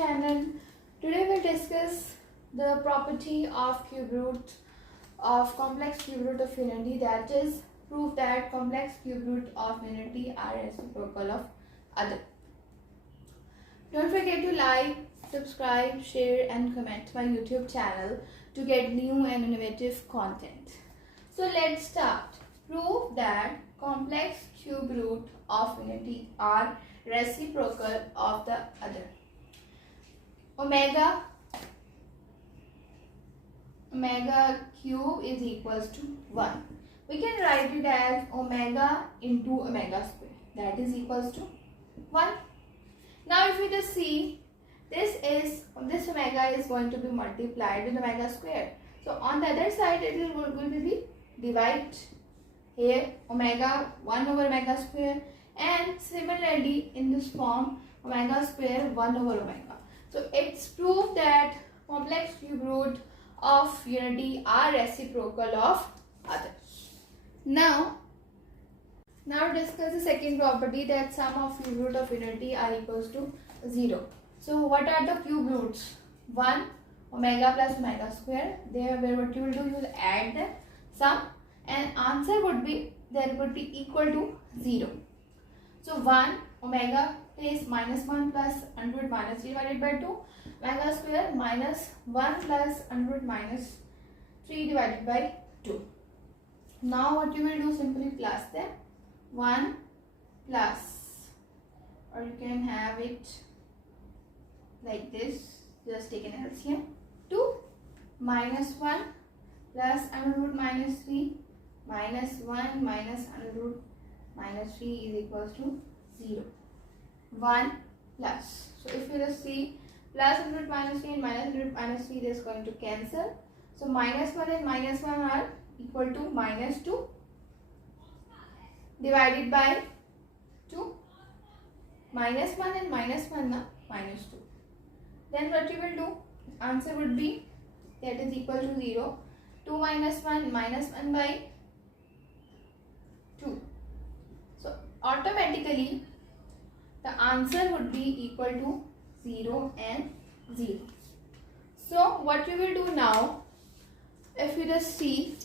channel. Today we'll discuss the property of cube root of complex cube root of unity, that is prove that complex cube root of unity are reciprocal of other. Don't forget to like, subscribe, share and comment my YouTube channel to get new and innovative content. So let's start. Prove that complex cube root of unity are reciprocal of the other. Omega cube is equals to 1. We can write it as omega into omega square, that is equals to 1. Now if we just see, this omega is going to be multiplied with omega square. So on the other side it will be divide. Here omega 1 over omega square, and similarly in this form omega square 1 over omega. So it's proved that complex cube root of unity are reciprocal of others. Now discuss the second property, that sum of cube root of unity are equals to 0. So what are the cube roots? 1 omega plus omega square. There where what you will do, you will add the sum and answer would be equal to 0. So 1 omega is minus 1 plus under root minus 3 divided by 2, omega square minus 1 plus under root minus 3 divided by 2. Now what you will do, simply plus them. 1 plus, or you can have it like this, just take an LCM, 2 minus 1 plus under root minus 3 minus 1 minus under root minus 3 is equals to 0. 1 plus. So if you just see, plus under root minus 3 and minus under root minus 3, this is going to cancel. So minus 1 and minus 1 are equal to minus 2 divided by 2. Minus 1 and minus 1 are minus 2. Then what you will do, answer would be, that is equal to 0. 2 minus 1 by 2. So automatically the answer would be equal to 0 and 0. So what you will do now, if you just see,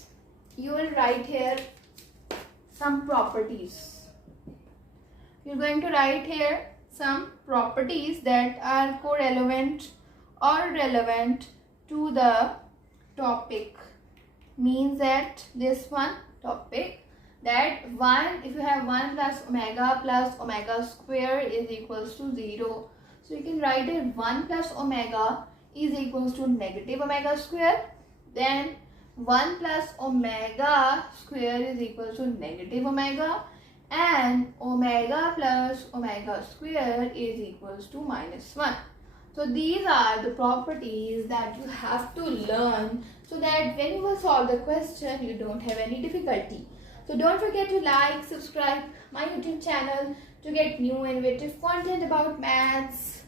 you will write here some properties. You're going to write here some properties that are correlevant or relevant to the topic. Means that this one topic, that 1, if you have 1 plus omega square is equals to 0. So you can write it 1 plus omega is equals to negative omega square. Then 1 plus omega square is equals to negative omega, and omega plus omega square is equals to minus 1. So these are the properties that you have to learn, so that when you will solve the question you don't have any difficulty. So don't forget to like, subscribe my YouTube channel to get new innovative content about maths.